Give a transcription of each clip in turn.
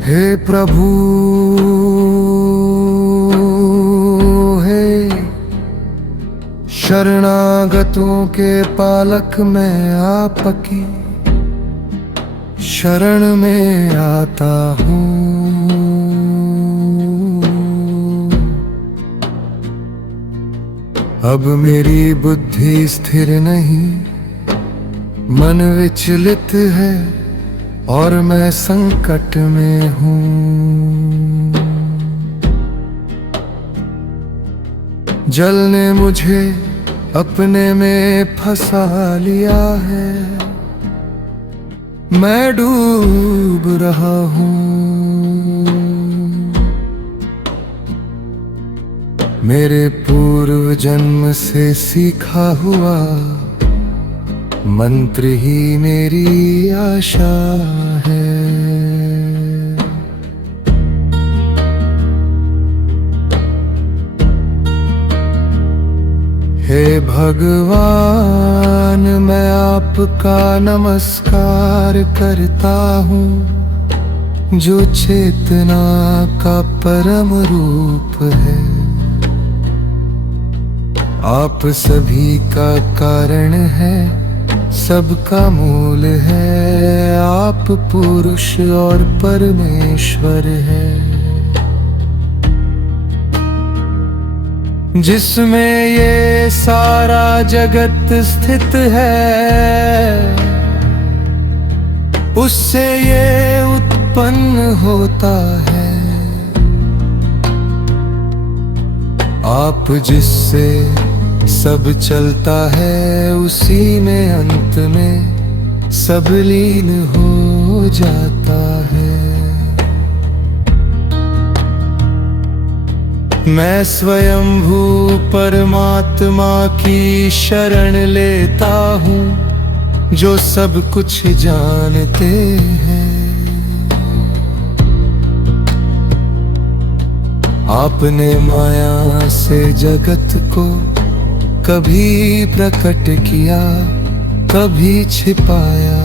हे प्रभु हे शरणागतों के पालक, मैं आपकी शरण में आता हूँ। अब मेरी बुद्धि स्थिर नहीं, मन विचलित है और मैं संकट में हूँ। जल ने मुझे अपने में फंसा लिया है, मैं डूब रहा हूँ। मेरे पूर्व जन्म से सीखा हुआ मंत्र ही मेरी आशा है। हे भगवान, मैं आपका नमस्कार करता हूँ, जो चेतना का परम रूप है। आप सभी का कारण है, सबका मूल है। आप पुरुष और परमेश्वर है, जिसमें ये सारा जगत स्थित है, उससे ये उत्पन्न होता है। आप जिससे सब चलता है, उसी में अंत में सब लीन हो जाता है। मैं स्वयंभू परमात्मा की शरण लेता हूँ, जो सब कुछ जानते हैं। आपने माया से जगत को कभी प्रकट किया, कभी छिपाया।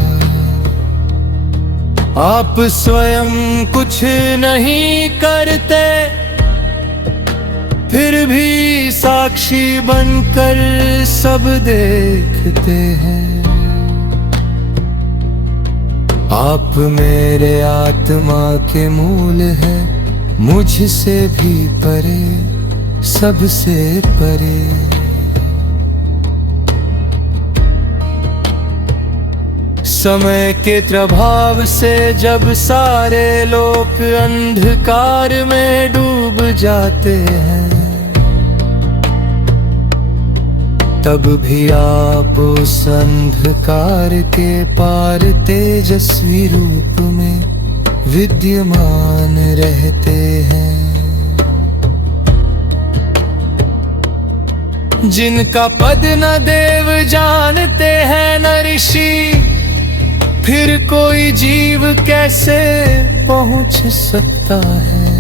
आप स्वयं कुछ नहीं करते, फिर भी साक्षी बनकर सब देखते हैं। आप मेरे आत्मा के मूल हैं, मुझसे भी परे, सबसे परे। समय के प्रभाव से जब सारे लोग अंधकार में डूब जाते हैं, तब भी आप उस अंधकार के पार तेजस्वी रूप में विद्यमान रहते हैं। जिनका पद न देव जानते हैं न ऋषि, फिर कोई जीव कैसे पहुंच सकता है।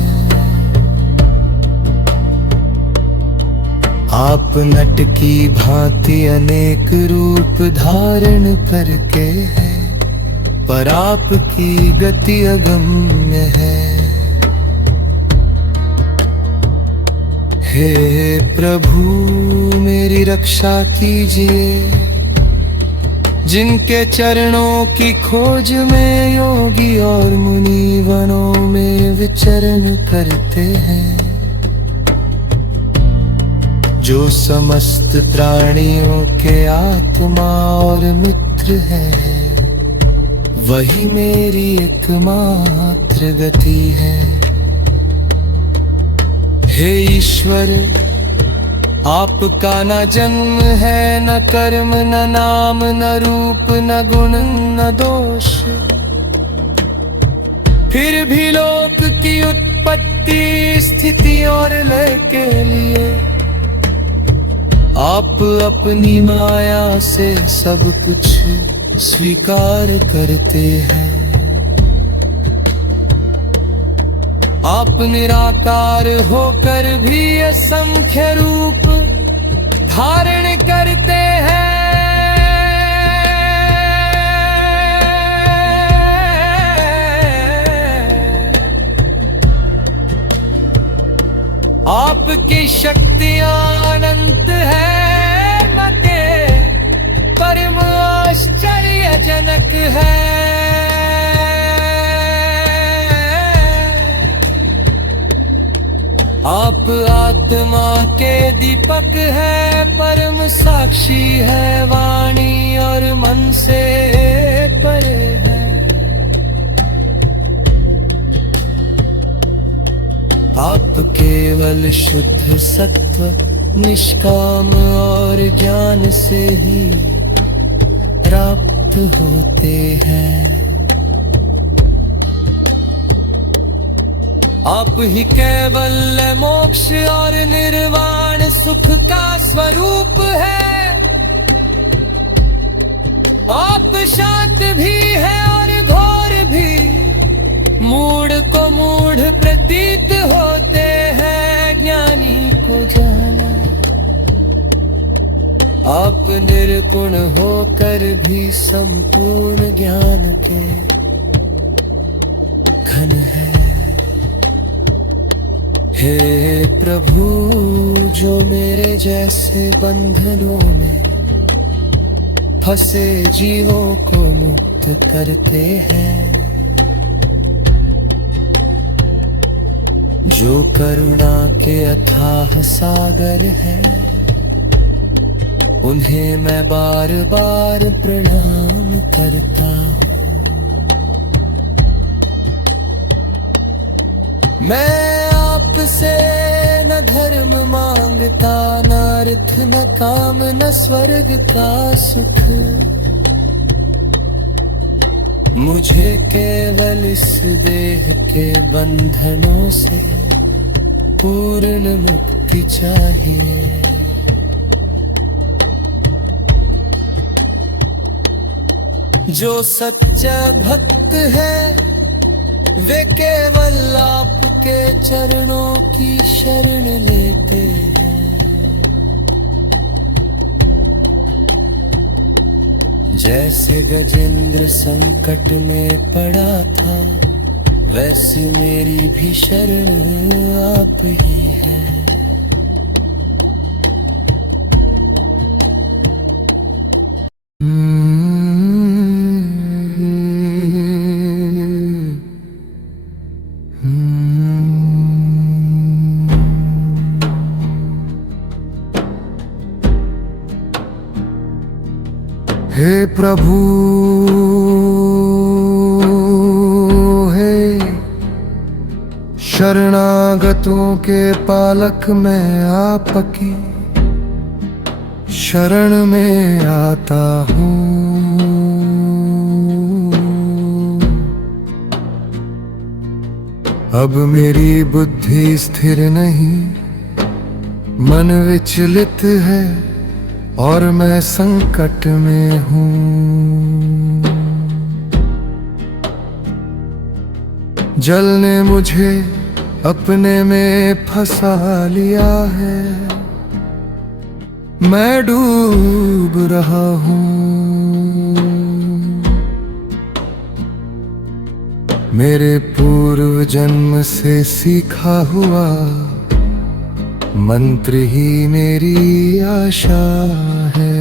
आप नट की भांति अनेक रूप धारण करके हैं, पर आपकी गति अगम्य है। हे प्रभु, मेरी रक्षा कीजिए। जिनके चरणों की खोज में योगी और मुनि वनों में विचरण करते हैं, जो समस्त प्राणियों के आत्मा और मित्र है, वही मेरी एकमात्र गति है। हे ईश्वर, आपका न जन्म है, न कर्म, न नाम, न रूप, न गुण, न दोष। फिर भी लोक की उत्पत्ति, स्थिति और लय के लिए आप अपनी माया से सब कुछ स्वीकार करते हैं। आप निराकार होकर भी असंख्य रूप धारण करते हैं। आपकी शक्तियां अनंत है न के परम आश्चर्यजनक है। आप आत्मा के दीपक है, परम साक्षी है, वाणी और मन से परे है। आप केवल शुद्ध सत्व, निष्काम और ज्ञान से ही प्राप्त होते हैं। आप ही केवल मोक्ष और निर्वाण सुख का स्वरूप है। आप शांत भी है और घोर भी, मूढ़ को मूढ़ प्रतीत होते हैं, ज्ञानी को जाना। आप निर्गुण होकर भी संपूर्ण ज्ञान के घन है। हे प्रभु, जो मेरे जैसे बंधनों में फंसे जीवों को मुक्त करते हैं, जो करुणा के अथाह सागर है, उन्हें मैं बार बार प्रणाम करता हूँ। मैं आपसे न धर्म मांगता, न अर्थ न काम न स्वर्ग का सुख। मुझे केवल इस देह के बंधनों से पूर्ण मुक्ति चाहिए। जो सच्चा भक्त है वे केवल आपके चरणों की शरण लेते हैं। जैसे गजेंद्र संकट में पड़ा था, वैसी मेरी भी शरण आप ही है। हे प्रभु, हे शरणागतों के पालक, मैं आपकी शरण में आता हूँ। अब मेरी बुद्धि स्थिर नहीं, मन विचलित है और मैं संकट में हूँ। जल ने मुझे अपने में फंसा लिया है, मैं डूब रहा हूँ। मेरे पूर्व जन्म से सीखा हुआ मंत्र ही मेरी आशा है।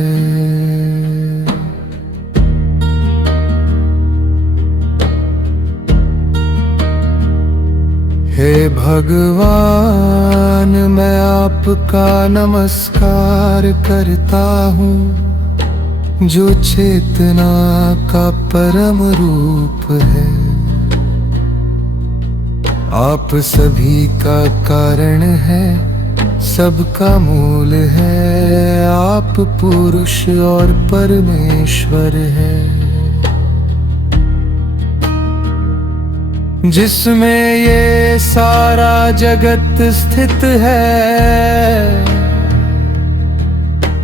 हे भगवान, मैं आपका नमस्कार करता हूँ, जो चेतना का परम रूप है। आप सभी का कारण है, सबका मूल है। आप पुरुष और परमेश्वर है, जिसमें ये सारा जगत स्थित है,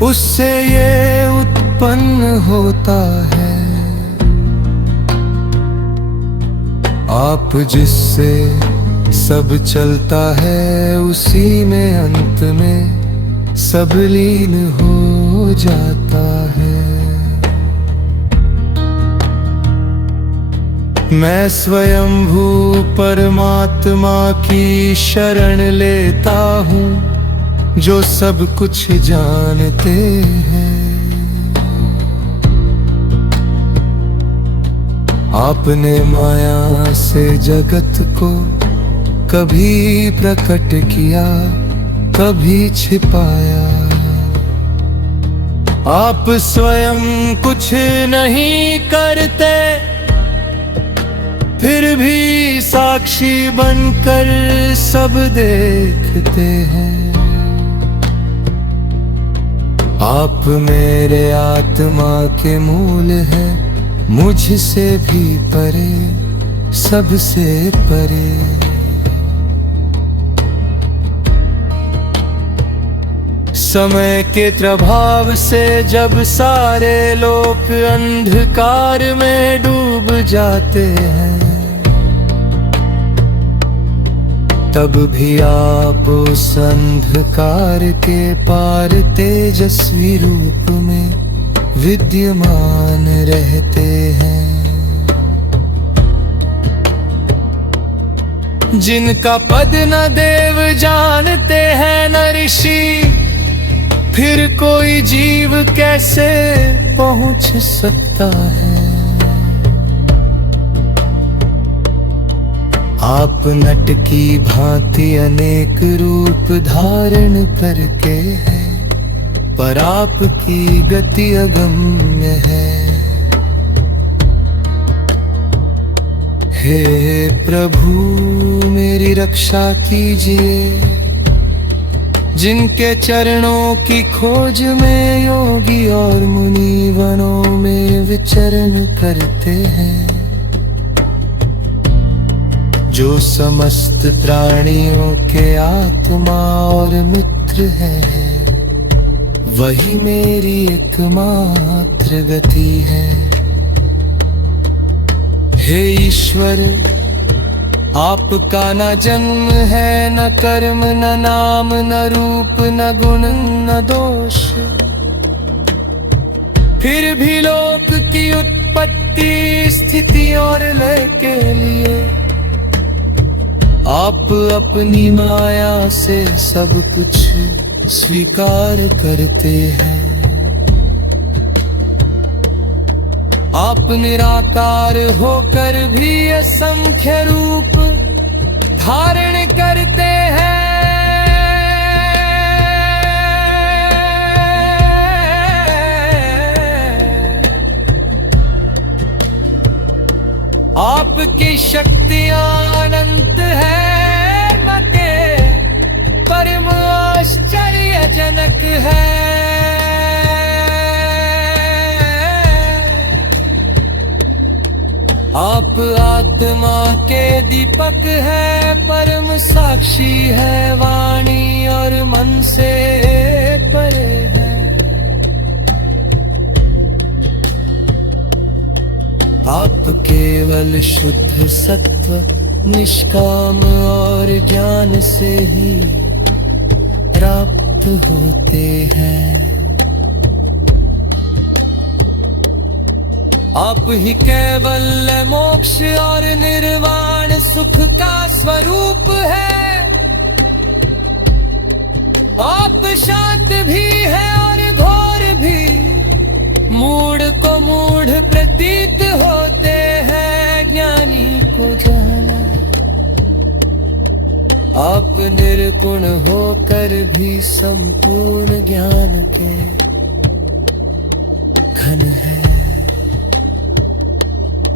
उससे ये उत्पन्न होता है। आप जिससे सब चलता है, उसी में अंत में सब लीन हो जाता है। मैं स्वयंभू परमात्मा की शरण लेता हूँ, जो सब कुछ जानते हैं। आपने माया से जगत को कभी प्रकट किया, कभी छिपाया। आप स्वयं कुछ नहीं करते, फिर भी साक्षी बनकर सब देखते हैं। आप मेरे आत्मा के मूल हैं, मुझसे भी परे, सबसे परे। समय के प्रभाव से जब सारे लोग अंधकार में डूब जाते हैं, तब भी आप उस अंधकार के पार तेजस्वी रूप में विद्यमान रहते हैं। जिनका पद न देव जानते हैं न ऋषि, फिर कोई जीव कैसे पहुंच सकता है। आप नट की भांति अनेक रूप धारण करके हैं, पर आपकी गति अगम्य है। हे प्रभु मेरी रक्षा कीजिए, जिनके चरणों की खोज में योगी और मुनि वनों में विचरण करते हैं। जो समस्त प्राणियों के आत्मा और मित्र है, वही मेरी एकमात्र गति है। हे ईश्वर, आपका न जन्म है, न कर्म, न नाम, न रूप, न गुण, न दोष। फिर भी लोक की उत्पत्ति, स्थिति और लय के लिए आप अपनी माया से सब कुछ स्वीकार करते हैं। आप निराकार होकर भी असंख्य रूप धारण करते हैं। आपकी शक्तियां अनंत है, न के परम आश्चर्यजनक है। आप आत्मा के दीपक है, परम साक्षी है, वाणी और मन से परे है। आप केवल शुद्ध सत्व, निष्काम और ज्ञान से ही प्राप्त होते हैं। आप ही केवल मोक्ष और निर्वाण सुख का स्वरूप है। आप शांत भी है और घोर भी, मूढ़ को मूढ़ प्रतीत होते हैं, ज्ञानी को जाना। आप निर्गुण होकर भी संपूर्ण ज्ञान के घन है।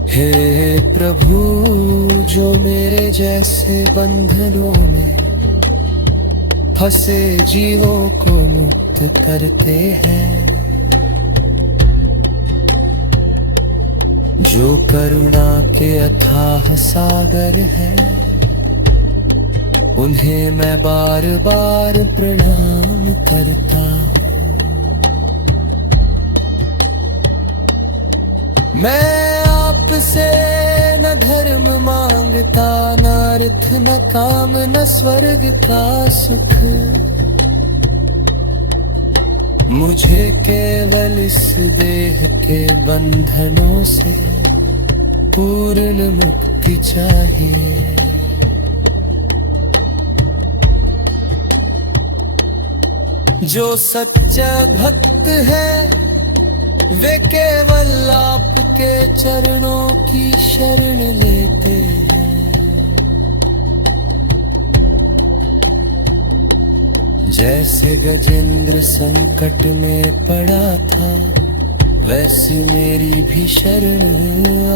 हे प्रभु, जो मेरे जैसे बंधनों में फंसे जीवों को मुक्त करते हैं, जो करुणा के अथाह सागर है, उन्हें मैं बार बार प्रणाम करता हूँ। मैं आपसे न धर्म मांगता, न अर्थ, न काम, न स्वर्ग का सुख। मुझे केवल इस देह के बंधनों से पूर्ण मुक्ति चाहिए। जो सच्चा भक्त है वे केवल आपके चरणों की शरण लेते हैं। जैसे गजेंद्र संकट में पड़ा था वैसी मेरी भी शरण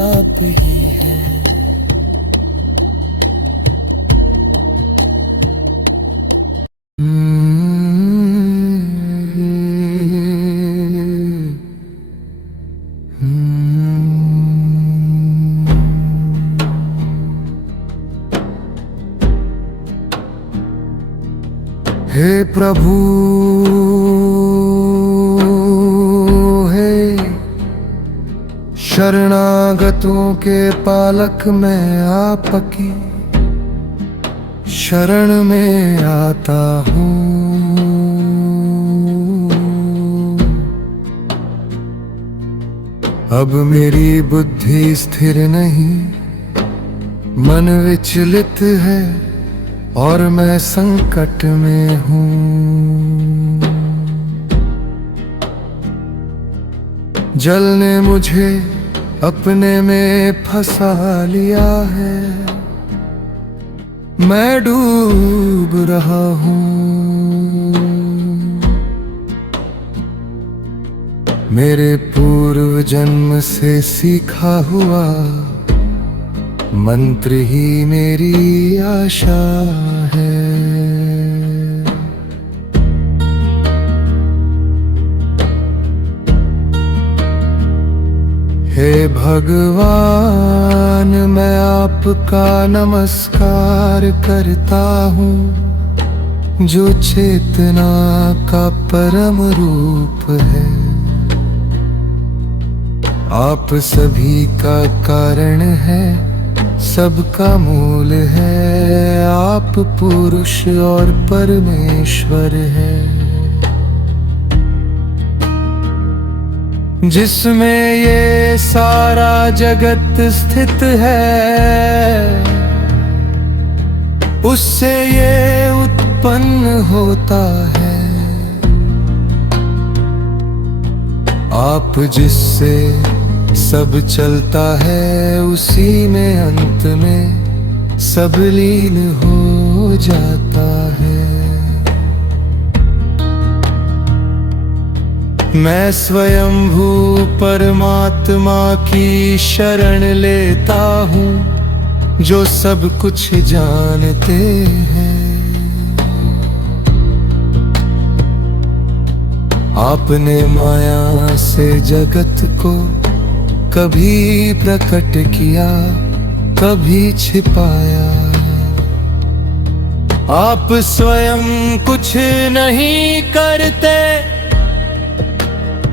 आप ही है। हे प्रभु हे शरणागतों के पालक मैं आपकी शरण में आता हूँ। अब मेरी बुद्धि स्थिर नहीं, मन विचलित है और मैं संकट में हूँ। जल ने मुझे अपने में फंसा लिया है, मैं डूब रहा हूँ। मेरे पूर्व जन्म से सीखा हुआ मंत्र ही मेरी आशा है। हे भगवान मैं आपका नमस्कार करता हूँ जो चेतना का परम रूप है। आप सभी का कारण है, सबका मूल है, आप पुरुष और परमेश्वर है। जिसमें ये सारा जगत स्थित है उससे ये उत्पन्न होता है। आप जिससे सब चलता है उसी में अंत में सब लीन हो जाता है। मैं स्वयंभू परमात्मा की शरण लेता हूँ जो सब कुछ जानते हैं। आपने माया से जगत को कभी प्रकट किया कभी छिपाया। आप स्वयं कुछ नहीं करते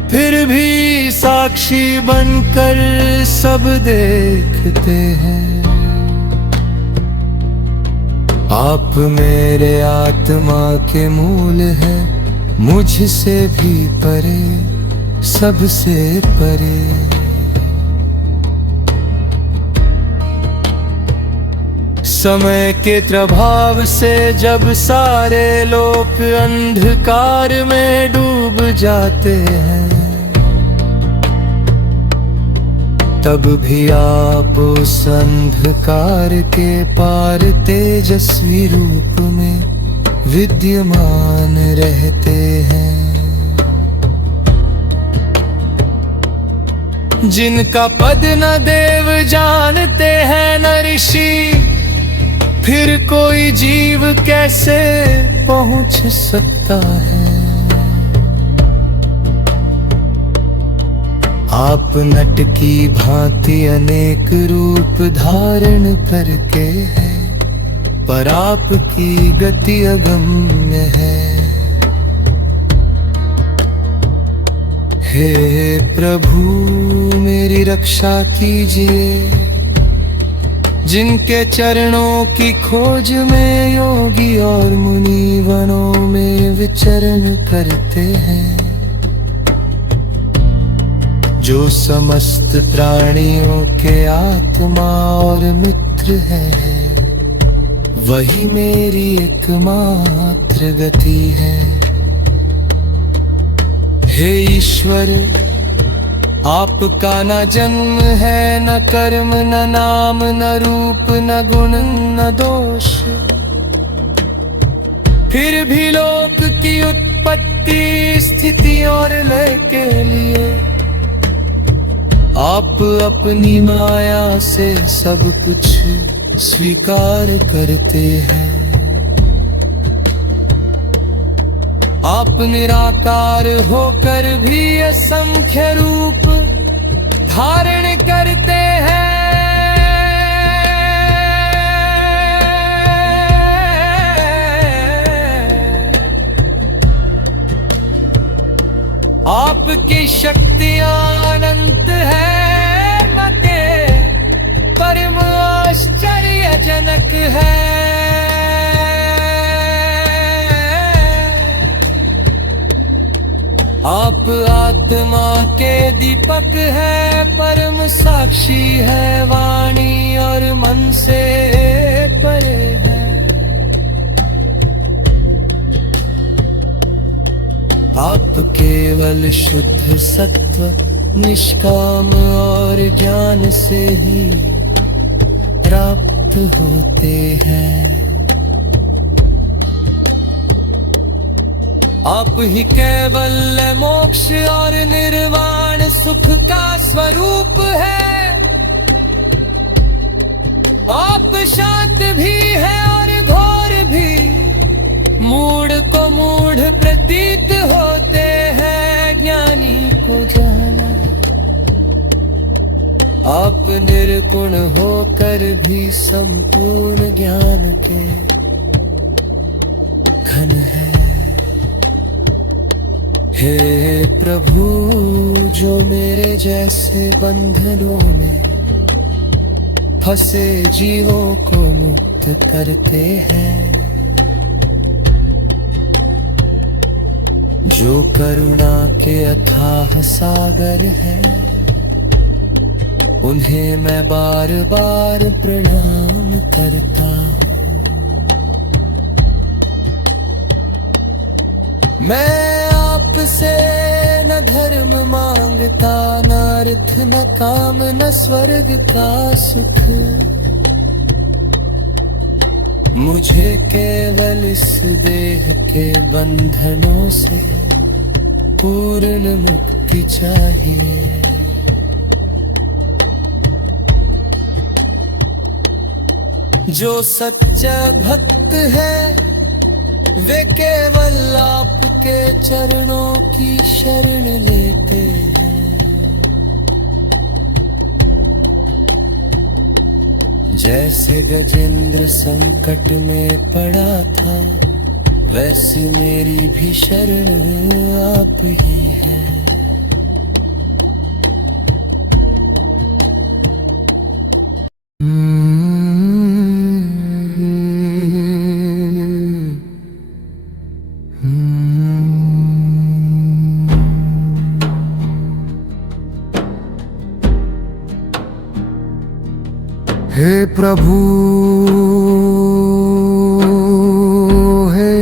फिर भी साक्षी बनकर सब देखते हैं। आप मेरे आत्मा के मूल हैं, मुझसे भी परे सबसे परे। समय के प्रभाव से जब सारे लोग अंधकार में डूब जाते हैं तब भी आप उस अंधकार के पार तेजस्वी रूप में विद्यमान रहते हैं। जिनका पद न देव जानते हैं न ऋषि, फिर कोई जीव कैसे पहुंच सकता है। आप नट की भांति अनेक रूप धारण करके है पर आपकी गति अगम्य है। हे प्रभु मेरी रक्षा कीजिए, जिनके चरणों की खोज में योगी और मुनि वनों में विचरण करते हैं। जो समस्त प्राणियों के आत्मा और मित्र है वही मेरी एकमात्र गति है। हे ईश्वर, आपका न जन्म है, न कर्म, न नाम, न रूप, न गुण, न दोष। फिर भी लोक की उत्पत्ति, स्थिति और लय के लिए आप अपनी माया से सब कुछ स्वीकार करते हैं। आप निराकार होकर भी असंख्य रूप धारण करते हैं। आपकी शक्तियां अनंत है, मते परम आश्चर्यजनक है। आप आत्मा के दीपक है, परम साक्षी है, वाणी और मन से परे है। आप केवल शुद्ध सत्व, निष्काम और ज्ञान से ही प्राप्त होते हैं। आप ही केवल मोक्ष और निर्वाण सुख का स्वरूप है। आप शांत भी है और घोर भी, मूढ़ को मूढ़ प्रतीत होते हैं, ज्ञानी को जाना। आप निर्गुण होकर भी संपूर्ण ज्ञान के घन है। हे प्रभु, जो मेरे जैसे बंधनों में फंसे जीवों को मुक्त करते हैं, जो करुणा के अथाह सागर है, उन्हें मैं बार बार प्रणाम करता हूँ। मैं आपसे न धर्म मांगता, न अर्थ, न काम, न स्वर्ग का सुख। मुझे केवल इस देह के बंधनों से पूर्ण मुक्ति चाहिए। जो सच्चा भक्त है, वे केवल आपके चरणों की शरण लेते हैं। जैसे गजेंद्र संकट में पड़ा था, वैसी मेरी भी शरण आप ही है। हे प्रभु, हे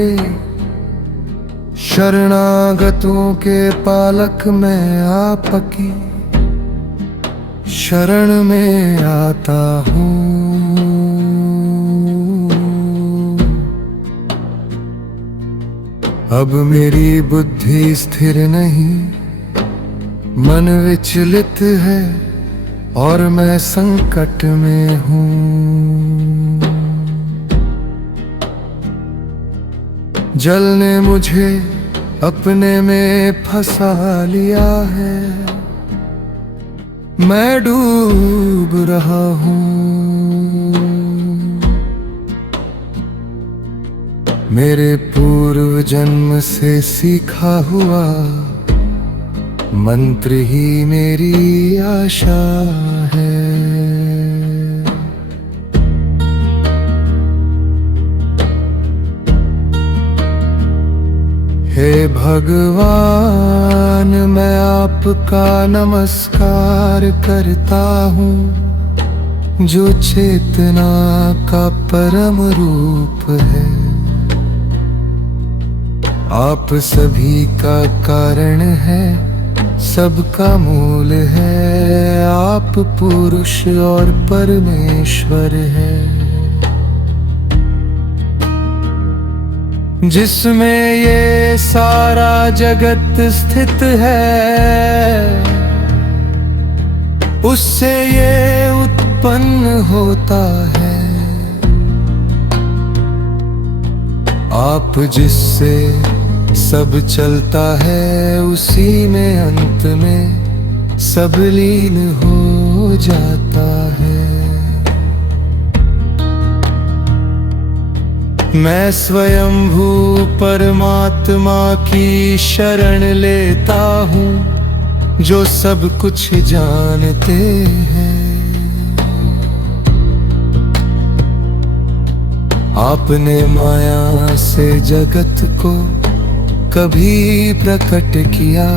शरणागतों के पालक, मैं आपकी शरण में आता हूँ। अब मेरी बुद्धि स्थिर नहीं, मन विचलित है और मैं संकट में हूँ। जल ने मुझे अपने में फंसा लिया है, मैं डूब रहा हूँ। मेरे पूर्व जन्म से सीखा हुआ मंत्र ही मेरी आशा है। हे भगवान, मैं आपका नमस्कार करता हूँ, जो चेतना का परम रूप है। आप सभी का कारण है, सबका मूल है। आप पुरुष और परमेश्वर है, जिसमें ये सारा जगत स्थित है, उससे ये उत्पन्न होता है। आप जिससे सब चलता है, उसी में अंत में सब लीन हो जाता है। मैं स्वयंभू परमात्मा की शरण लेता हूँ, जो सब कुछ जानते हैं। आपने माया से जगत को कभी प्रकट किया,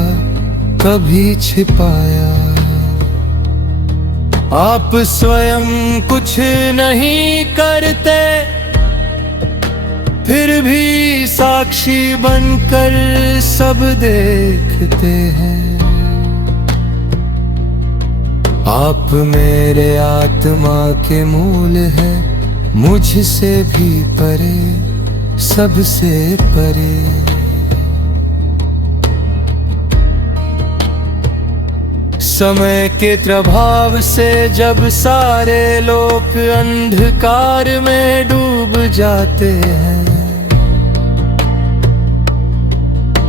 कभी छिपाया। आप स्वयं कुछ नहीं करते, फिर भी साक्षी बनकर सब देखते हैं। आप मेरे आत्मा के मूल हैं, मुझसे भी परे, सबसे परे। समय के प्रभाव से जब सारे लोग अंधकार में डूब जाते हैं,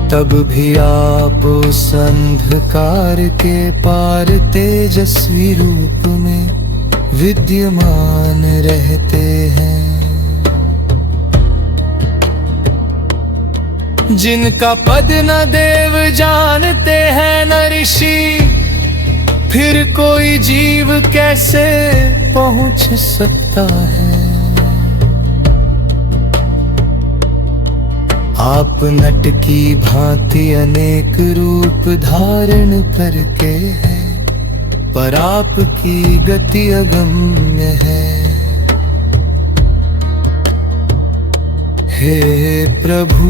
तब भी आप उस अंधकार के पार तेजस्वी रूप में विद्यमान रहते हैं। जिनका पद न देव जानते हैं न ऋषि, फिर कोई जीव कैसे पहुंच सकता है। आप नट की भांति अनेक रूप धारण करके हैं, पर आपकी गति अगम्य है। हे प्रभु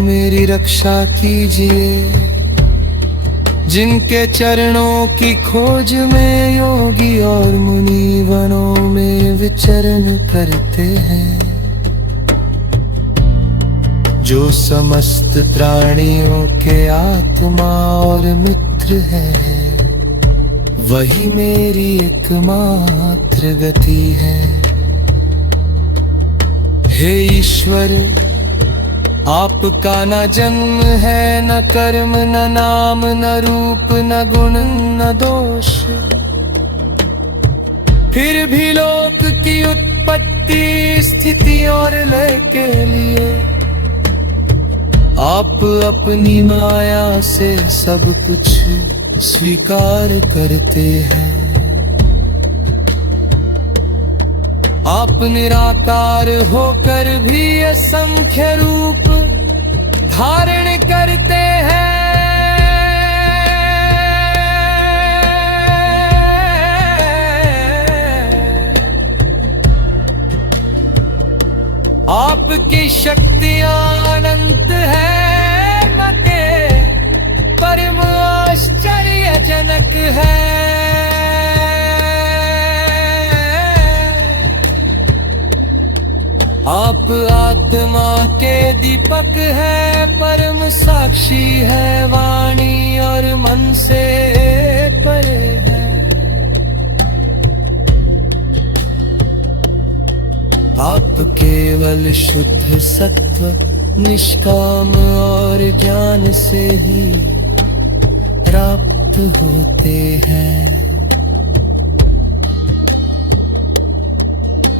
मेरी रक्षा कीजिए, जिनके चरणों की खोज में योगी और मुनि वनों में विचरण करते हैं। जो समस्त प्राणियों के आत्मा और मित्र है, वही मेरी एकमात्र गति है। हे ईश्वर, आपका न जन्म है, न कर्म, न नाम, न रूप, न गुण, न दोष। फिर भी लोक की उत्पत्ति, स्थिति और लय के लिए आप अपनी माया से सब कुछ स्वीकार करते हैं। आप निराकार होकर भी असंख्य रूप धारण करते हैं। आपकी शक्तियां अनंत है, न के परम आश्चर्यजनक है। आप आत्मा के दीपक है, परम साक्षी है, वाणी और मन से परे है। आप केवल शुद्ध सत्व, निष्काम और ज्ञान से ही प्राप्त होते हैं।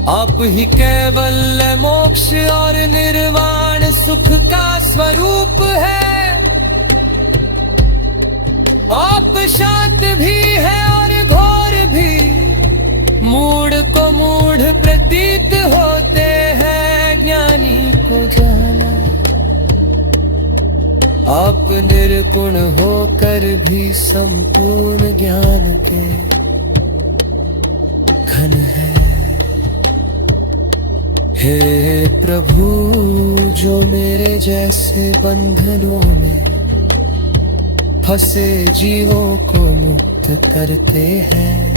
आप ही केवल मोक्ष और निर्वाण सुख का स्वरूप है। आप शांत भी है और घोर भी, मूढ़ को मूढ़ प्रतीत होते हैं, ज्ञानी को जाना। आप निर्गुण होकर भी संपूर्ण ज्ञान के घन है। हे प्रभु, जो मेरे जैसे बंधनों में फंसे जीवों को मुक्त करते हैं,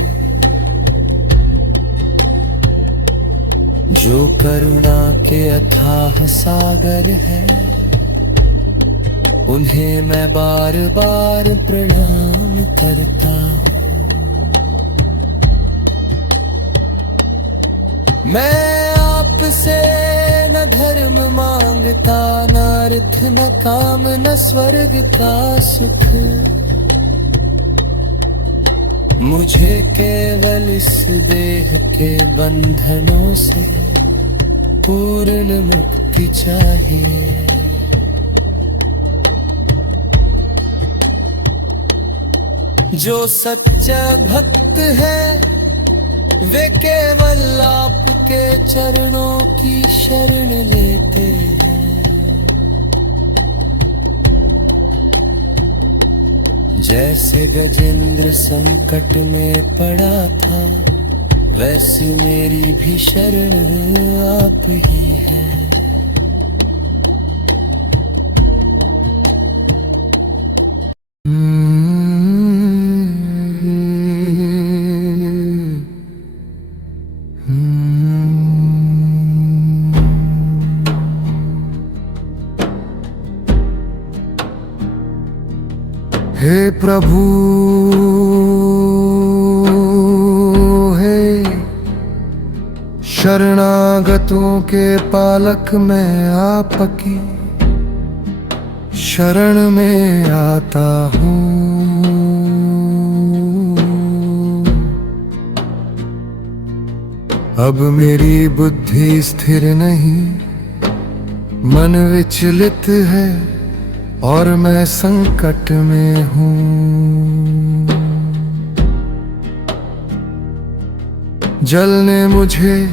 जो करुणा के अथाह सागर है, उन्हें मैं बार बार प्रणाम करता हूँ। मैं आपसे न धर्म मांगता, न अर्थ न काम न स्वर्ग का सुख, मुझे केवल इस देह के बंधनों से पूर्ण मुक्ति चाहिए। जो सच्चा भक्त है वे केवल आपके चरणों की शरण लेते हैं। जैसे गजेंद्र संकट में पड़ा था, वैसी मेरी भी शरण आप ही है। हे प्रभु, हे शरणागतों के पालक, मैं आपकी शरण में आता हूँ। अब मेरी बुद्धि स्थिर नहीं, मन विचलित है और मैं संकट में हूँ। जल ने मुझे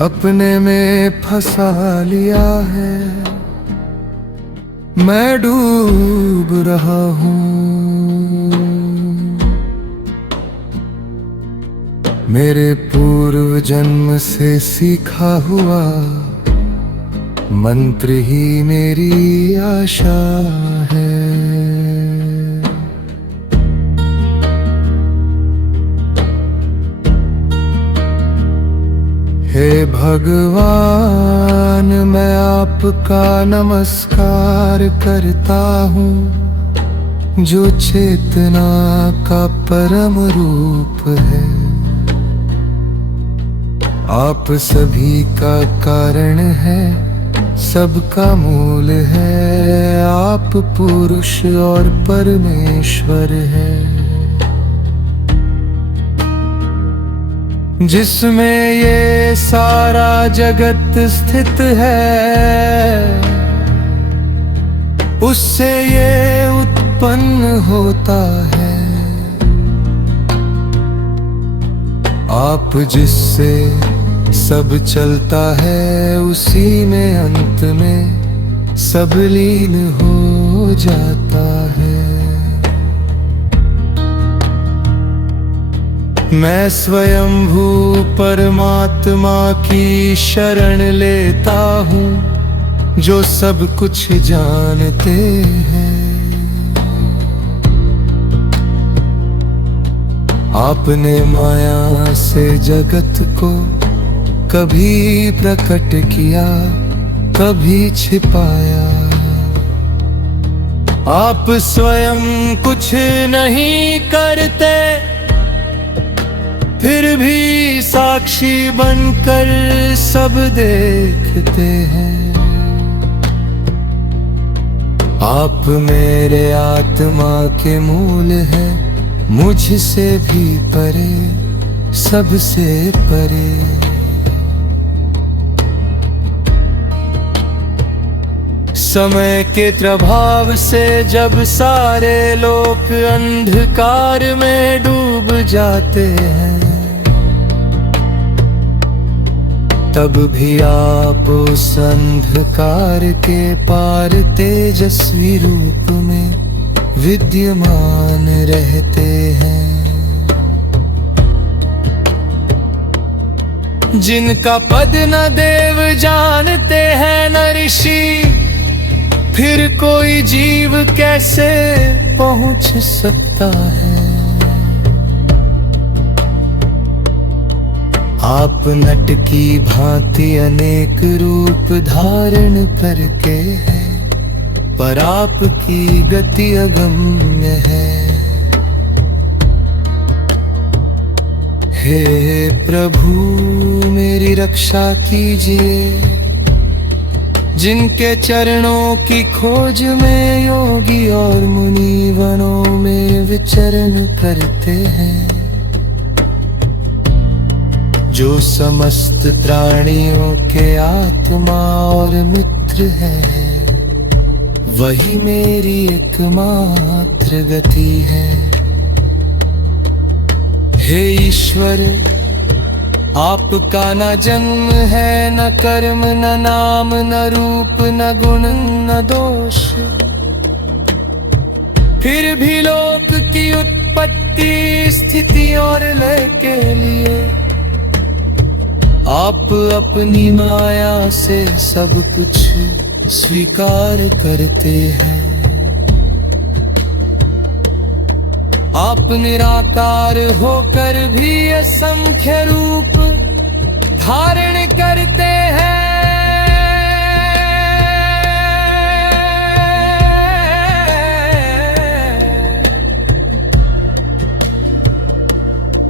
अपने में फंसा लिया है, मैं डूब रहा हूँ। मेरे पूर्व जन्म से सीखा हुआ मंत्र ही मेरी आशा है। हे भगवान, मैं आपका नमस्कार करता हूँ, जो चेतना का परम रूप है। आप सभी का कारण है, सबका मूल है। आप पुरुष और परमेश्वर है, जिसमें ये सारा जगत स्थित है, उससे ये उत्पन्न होता है। आप जिससे सब चलता है, उसी में अंत में सब लीन हो जाता है। मैं स्वयंभू परमात्मा की शरण लेता हूँ, जो सब कुछ जानते हैं। आपने माया से जगत को कभी प्रकट किया, कभी छिपाया। आप स्वयं कुछ नहीं करते, फिर भी साक्षी बनकर सब देखते हैं। आप मेरे आत्मा के मूल हैं, मुझसे भी परे, सबसे परे। समय के प्रभाव से जब सारे लोग अंधकार में डूब जाते हैं, तब भी आप उस अंधकार के पार तेजस्वी रूप में विद्यमान रहते हैं। जिनका पद न देव जानते हैं न ऋषि, फिर कोई जीव कैसे पहुंच सकता है। आप नट की भांति अनेक रूप धारण करके है, पर आपकी गति अगम्य है। हे प्रभु मेरी रक्षा कीजिए, जिनके चरणों की खोज में योगी और मुनि वनों में विचरण करते हैं। जो समस्त प्राणियों के आत्मा और मित्र है, वही मेरी एकमात्र गति है। हे ईश्वर, आपका न जन्म है न कर्म न नाम न रूप न गुण न दोष, फिर भी लोक की उत्पत्ति स्थिति और लय के लिए आप अपनी माया से सब कुछ स्वीकार करते हैं। आप निराकार होकर भी असंख्य रूप धारण करते हैं।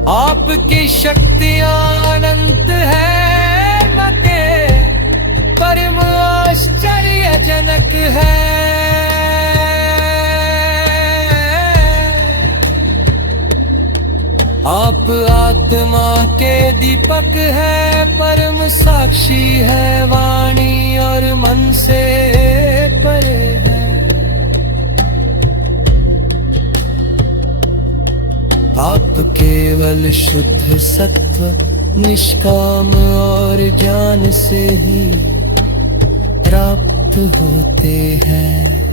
आपकी शक्तियां अनंत है मते परम आश्चर्यजनक है। आप आत्मा के दीपक है, परम साक्षी है, वाणी और मन से परे है। आप केवल शुद्ध सत्व निष्काम और ज्ञान से ही प्राप्त होते हैं।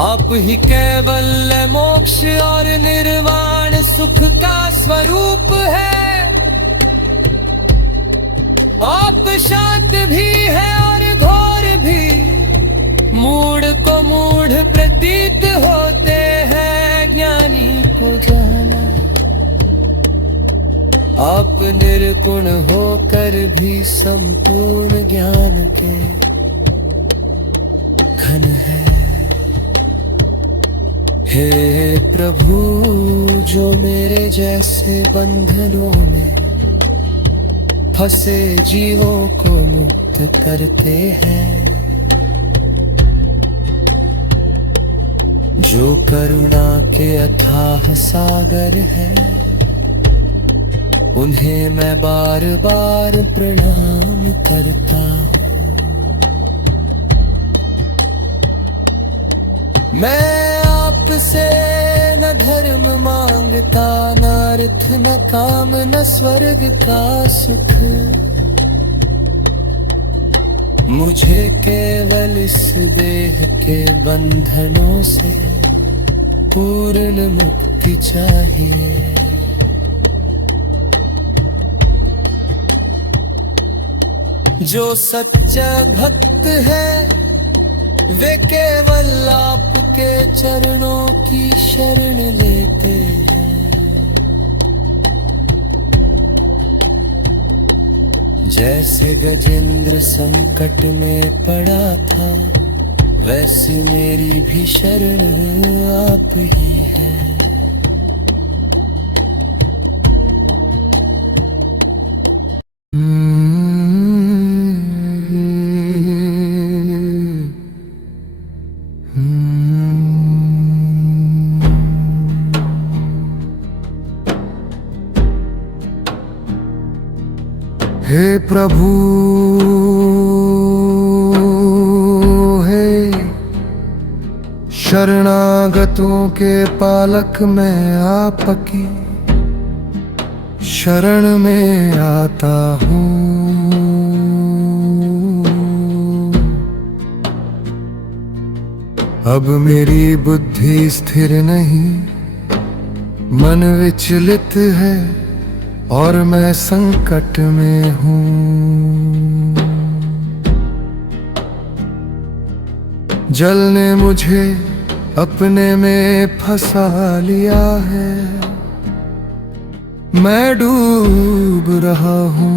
आप ही केवल मोक्ष और निर्वाण सुख का स्वरूप है। आप शांत भी है और घोर भी, मूढ़ को मूढ़ प्रतीत होते हैं, ज्ञानी को जाना। आप निर्गुण होकर भी संपूर्ण ज्ञान के घन है। हे प्रभु, जो मेरे जैसे बंधनों में फंसे जीवों को मुक्त करते हैं, जो करुणा के अथाह सागर है, उन्हें मैं बार बार प्रणाम करता हूँ। मैं आपसे न धर्म मांगता, न अर्थ न काम न स्वर्ग का सुख। मुझे केवल इस देह के बंधनों से पूर्ण मुक्ति चाहिए। जो सच्चा भक्त है वे केवल आपके चरणों की शरण लेते हैं। जैसे गजेंद्र संकट में पड़ा था, वैसी मेरी भी शरण आप ही है। हे प्रभु, हे शरणागतों के पालक, मैं आपकी शरण में आता हूँ। अब मेरी बुद्धि स्थिर नहीं, मन विचलित है और मैं संकट में हूँ। जल ने मुझे अपने में फंसा लिया है, मैं डूब रहा हूँ।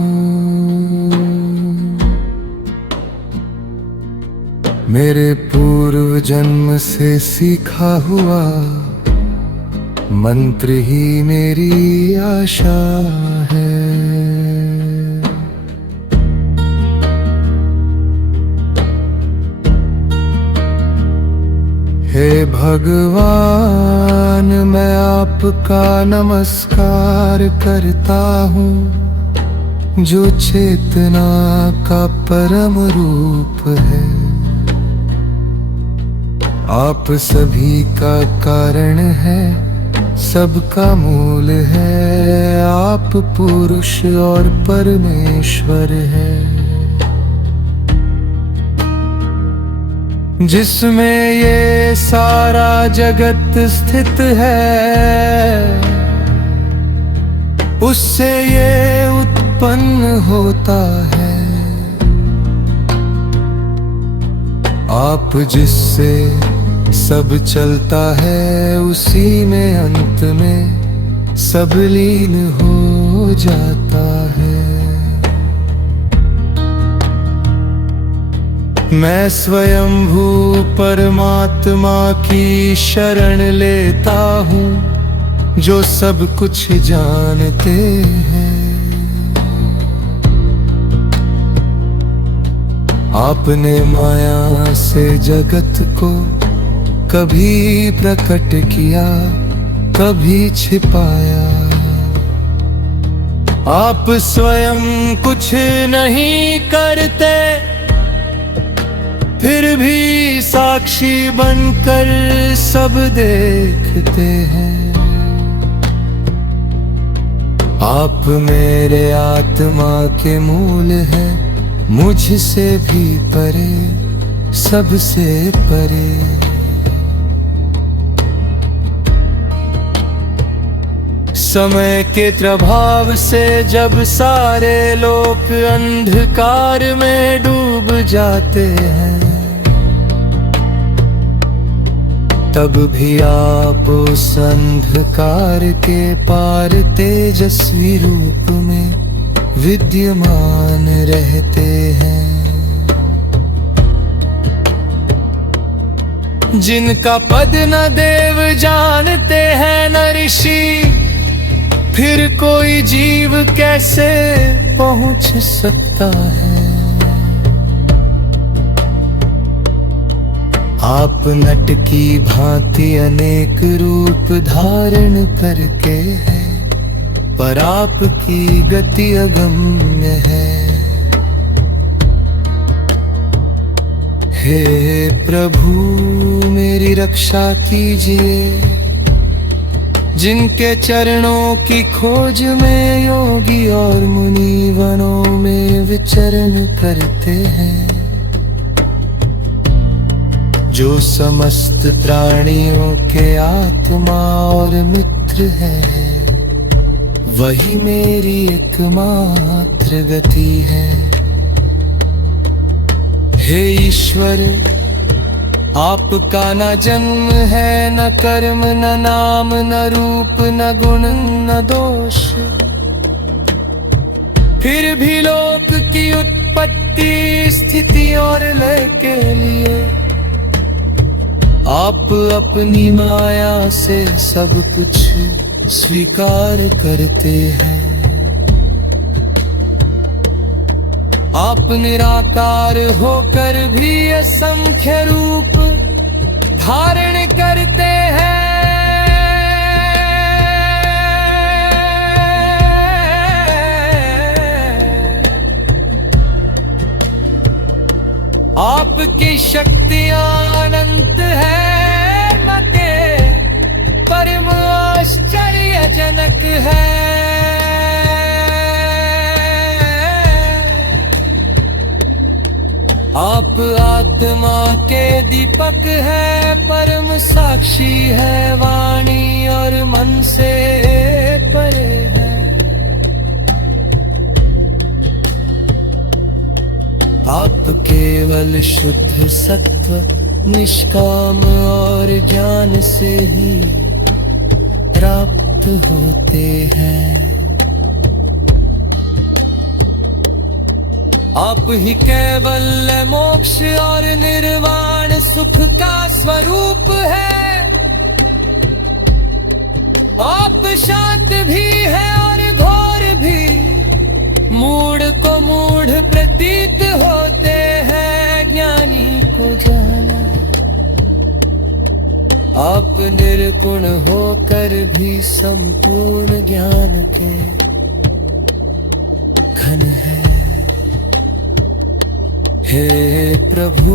मेरे पूर्व जन्म से सीखा हुआ मंत्र ही मेरी आशा है। हे भगवान, मैं आपका नमस्कार करता हूँ, जो चेतना का परम रूप है। आप सभी का कारण है, सबका मूल है। आप पुरुष और परमेश्वर है, जिसमें ये सारा जगत स्थित है, उससे ये उत्पन्न होता है। आप जिससे सब चलता है, उसी में अंत में सब लीन हो जाता है। मैं स्वयंभू परमात्मा की शरण लेता हूँ, जो सब कुछ जानते हैं। आपने माया से जगत को कभी प्रकट किया, कभी छिपाया। आप स्वयं कुछ नहीं करते, फिर भी साक्षी बनकर सब देखते हैं। आप मेरे आत्मा के मूल हैं, मुझसे भी परे, सबसे परे। समय के प्रभाव से जब सारे लोग अंधकार में डूब जाते हैं, तब भी आप उस अंधकार के पार तेजस्वी रूप में विद्यमान रहते हैं। जिनका पद न देव जानते हैं न ऋषि, फिर कोई जीव कैसे पहुंच सकता है। आप नट की भांति अनेक रूप धारण करके हैं, पर आपकी गति अगम्य है। हे प्रभु, मेरी रक्षा कीजिए। जिनके चरणों की खोज में योगी और मुनि वनों में विचरण करते हैं, जो समस्त प्राणियों के आत्मा और मित्र है, वही मेरी एकमात्र गति है। हे ईश्वर, आपका न जन्म है, न कर्म, न नाम, न रूप, न गुण, न दोष। फिर भी लोक की उत्पत्ति, स्थिति और लय के लिए आप अपनी माया से सब कुछ स्वीकार करते हैं। आप निराकार होकर भी असंख्य रूप धारण करते हैं। आपकी शक्तियां अनंत है, मते परम आश्चर्यजनक है। आप आत्मा के दीपक है, परम साक्षी है, वाणी और मन से परे है। आप केवल शुद्ध सत्व, निष्काम और ज्ञान से ही प्राप्त होते हैं। आप ही कैवल्य मोक्ष और निर्वाण सुख का स्वरूप है। आप शांत भी है और घोर भी, मूढ़ को मूढ़ प्रतीत होते हैं, ज्ञानी को जाना। आप निर्गुण होकर भी संपूर्ण ज्ञान के घन है। हे प्रभु,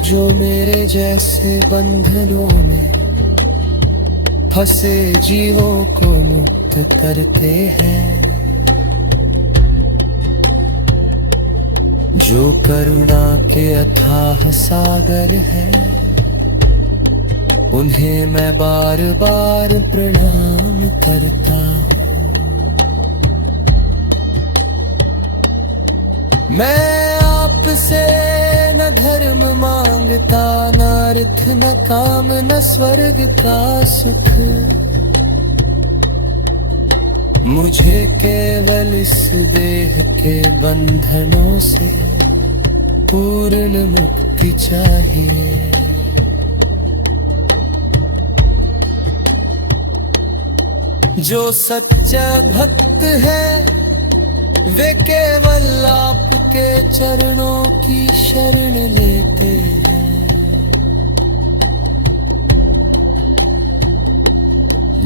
जो मेरे जैसे बंधनों में फंसे जीवों को मुक्त करते हैं, जो करुणा के अथाह सागर है, उन्हें मैं बार बार प्रणाम करता हूँ। मैं आपसे न धर्म मांगता, न अर्थ न काम न स्वर्ग का सुख। मुझे केवल इस देह के बंधनों से पूर्ण मुक्ति चाहिए। जो सच्चा भक्त है वे केवल आपके चरणों की शरण लेते हैं।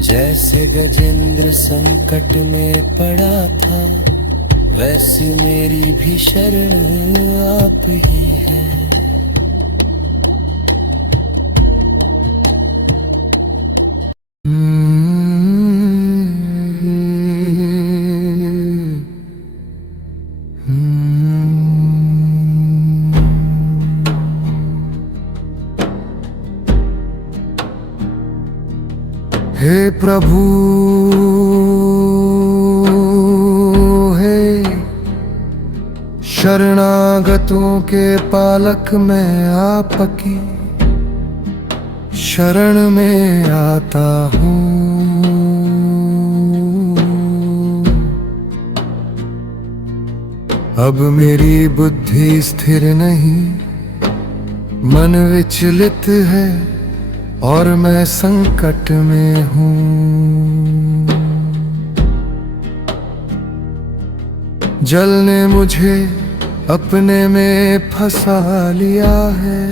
जैसे गजेंद्र संकट में पड़ा था, वैसी मेरी भी शरण आप ही है। हे प्रभु, हे शरणागतों के पालक, मैं आपकी शरण में आता हूँ। अब मेरी बुद्धि स्थिर नहीं, मन विचलित है और मैं संकट में हूँ। जल ने मुझे अपने में फंसा लिया है,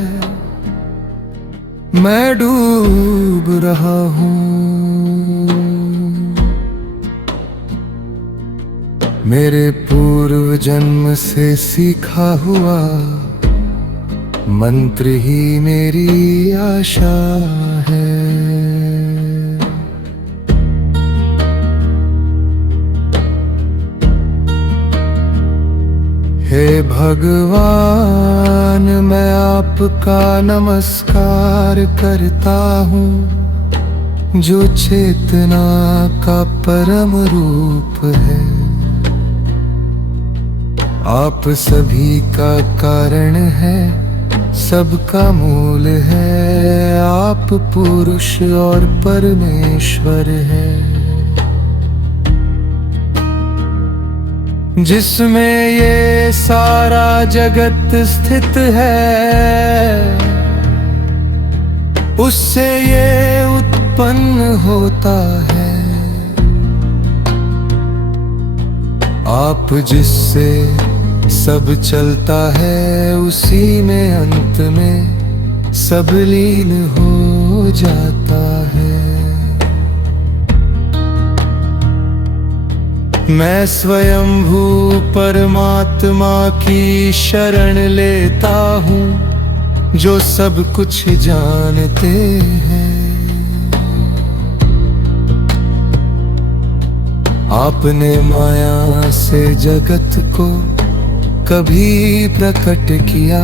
मैं डूब रहा हूँ। मेरे पूर्व जन्म से सीखा हुआ मंत्र ही मेरी आशा है। हे भगवान, मैं आपका नमस्कार करता हूँ, जो चेतना का परम रूप है। आप सभी का कारण है, सबका मूल है। आप पुरुष और परमेश्वर है, जिसमें ये सारा जगत स्थित है, उससे ये उत्पन्न होता है। आप जिससे सब चलता है, उसी में अंत में सब लीन हो जाता है। मैं स्वयंभू परमात्मा की शरण लेता हूँ, जो सब कुछ जानते हैं। आपने माया से जगत को कभी प्रकट किया,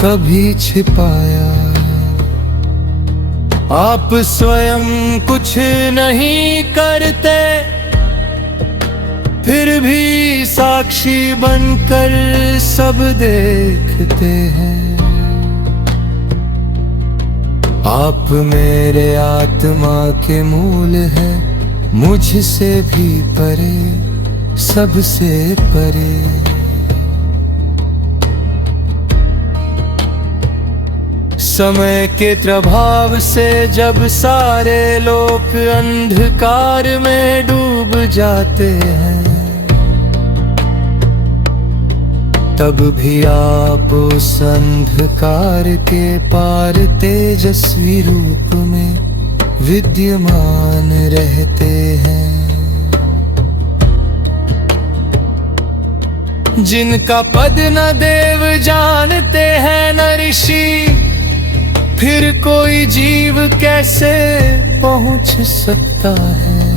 कभी छिपाया। आप स्वयं कुछ नहीं करते, फिर भी साक्षी बनकर सब देखते हैं। आप मेरे आत्मा के मूल हैं, मुझसे भी परे, सबसे परे। समय के प्रभाव से जब सारे लोग अंधकार में डूब जाते हैं, तब भी आप उस अंधकार के पार तेजस्वी रूप में विद्यमान रहते हैं। जिनका पद न देव जानते हैं न ऋषि, फिर कोई जीव कैसे पहुंच सकता है।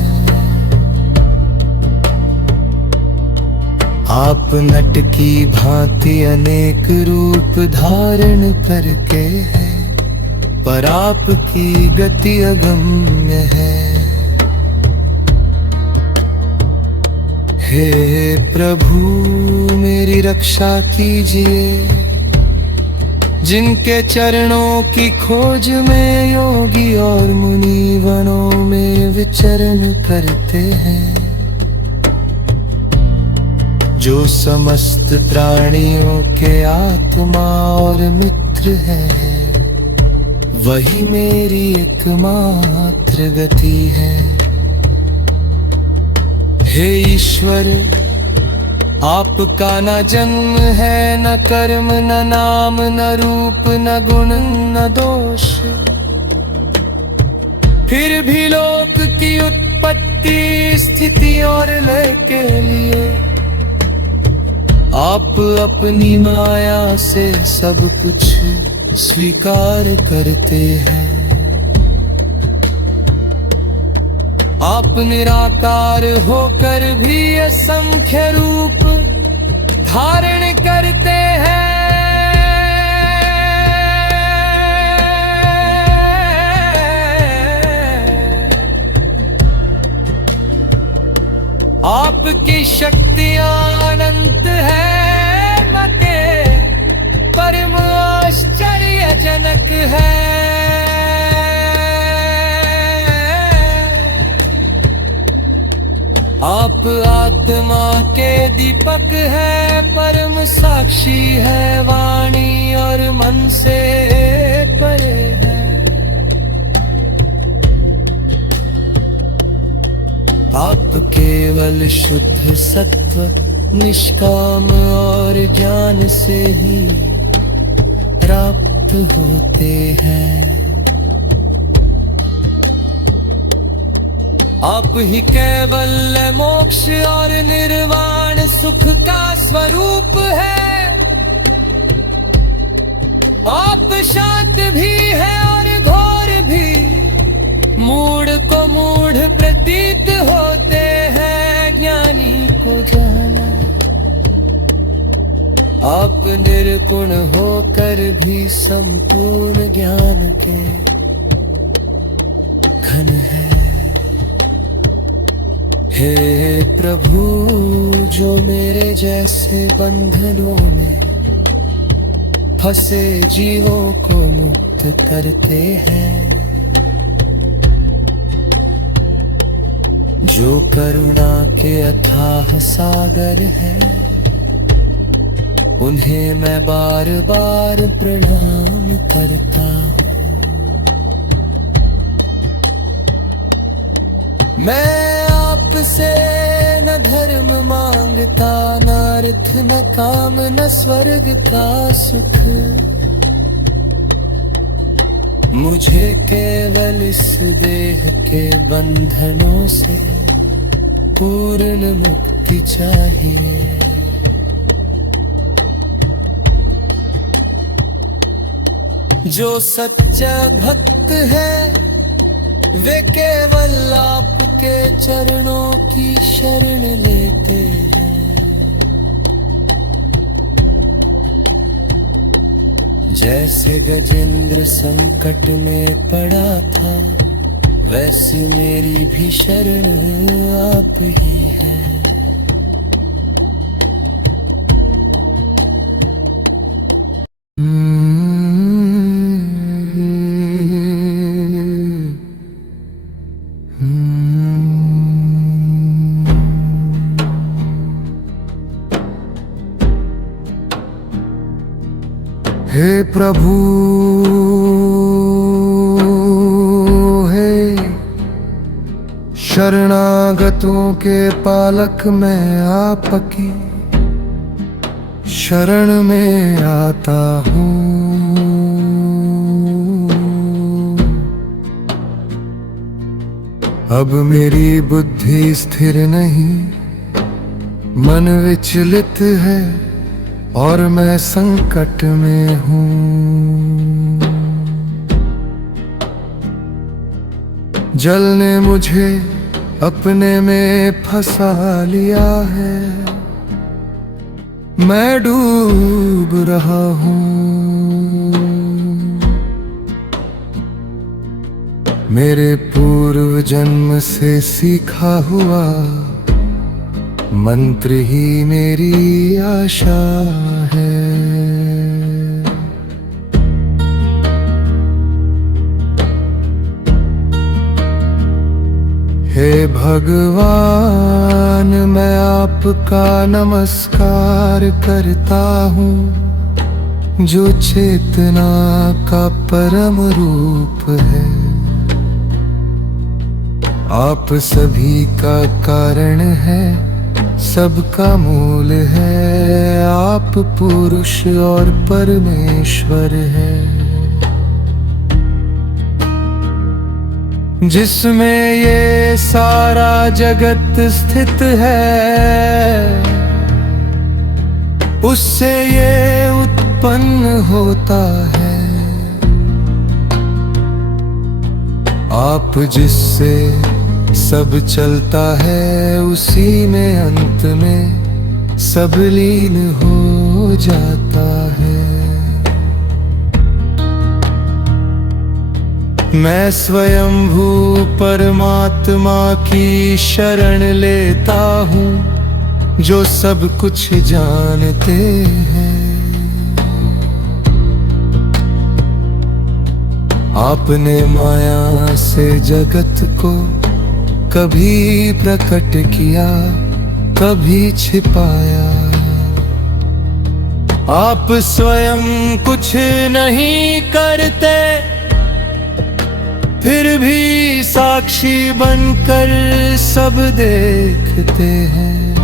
आप नट की भांति अनेक रूप धारण करके हैं, पर आपकी गति अगम्य है। हे प्रभु मेरी रक्षा कीजिए, जिनके चरणों की खोज में योगी और मुनि वनों में विचरण करते हैं। जो समस्त प्राणियों के आत्मा और मित्र है, वही मेरी एकमात्र गति है। हे ईश्वर, आपका न जन्म है, न कर्म, न नाम, न रूप, न गुण, न दोष, फिर भी लोक की उत्पत्ति, स्थिति और लय के लिए आप अपनी माया से सब कुछ स्वीकार करते हैं। आप निराकार होकर भी असंख्य रूप धारण करते हैं। आपकी शक्तियां अनंत है, मते परम आश्चर्यजनक है। आप आत्मा के दीपक है, परम साक्षी है, वाणी और मन से परे है। आप केवल शुद्ध सत्व, निष्काम और ज्ञान से ही प्राप्त होते हैं। आप ही केवल मोक्ष और निर्वाण सुख का स्वरूप है। आप शांत भी है और घोर भी, मूढ़ को मूढ़ प्रतीत होते हैं, ज्ञानी को जाना। आप निर्गुण होकर भी संपूर्ण ज्ञान के घन है। हे प्रभु, जो मेरे जैसे बंधनों में फंसे जीवों को मुक्त करते हैं, जो करुणा के अथाह सागर है, उन्हें मैं बार बार प्रणाम करता हूँ। मैं आपसे न धर्म मांगता, न अर्थ, न काम, न स्वर्ग का सुख। मुझे केवल इस देह के बंधनों से पूर्ण मुक्ति चाहिए। जो सच्चा भक्त है, वे केवल आपके चरणों की शरण लेते हैं। जैसे गजेंद्र संकट में पड़ा था, वैसी मेरी भी शरण आप ही है। हे प्रभु हे शरणागतों के पालक, मैं आपकी शरण में आता हूँ। अब मेरी बुद्धि स्थिर नहीं, मन विचलित है और मैं संकट में हूँ। जल ने मुझे अपने में फंसा लिया है, मैं डूब रहा हूँ। मेरे पूर्व जन्म से सीखा हुआ मंत्र ही मेरी आशा है। हे भगवान, मैं आपका नमस्कार करता हूँ, जो चेतना का परम रूप है। आप सभी का कारण है, सबका मूल है। आप पुरुष और परमेश्वर है, जिसमें ये सारा जगत स्थित है, उससे ये उत्पन्न होता है। आप जिससे सब चलता है, उसी में अंत में सब लीन हो जाता है। मैं स्वयंभू परमात्मा की शरण लेता हूँ, जो सब कुछ जानते हैं। आपने माया से जगत को कभी प्रकट किया, कभी छिपाया। आप स्वयं कुछ नहीं करते, फिर भी साक्षी बनकर सब देखते हैं।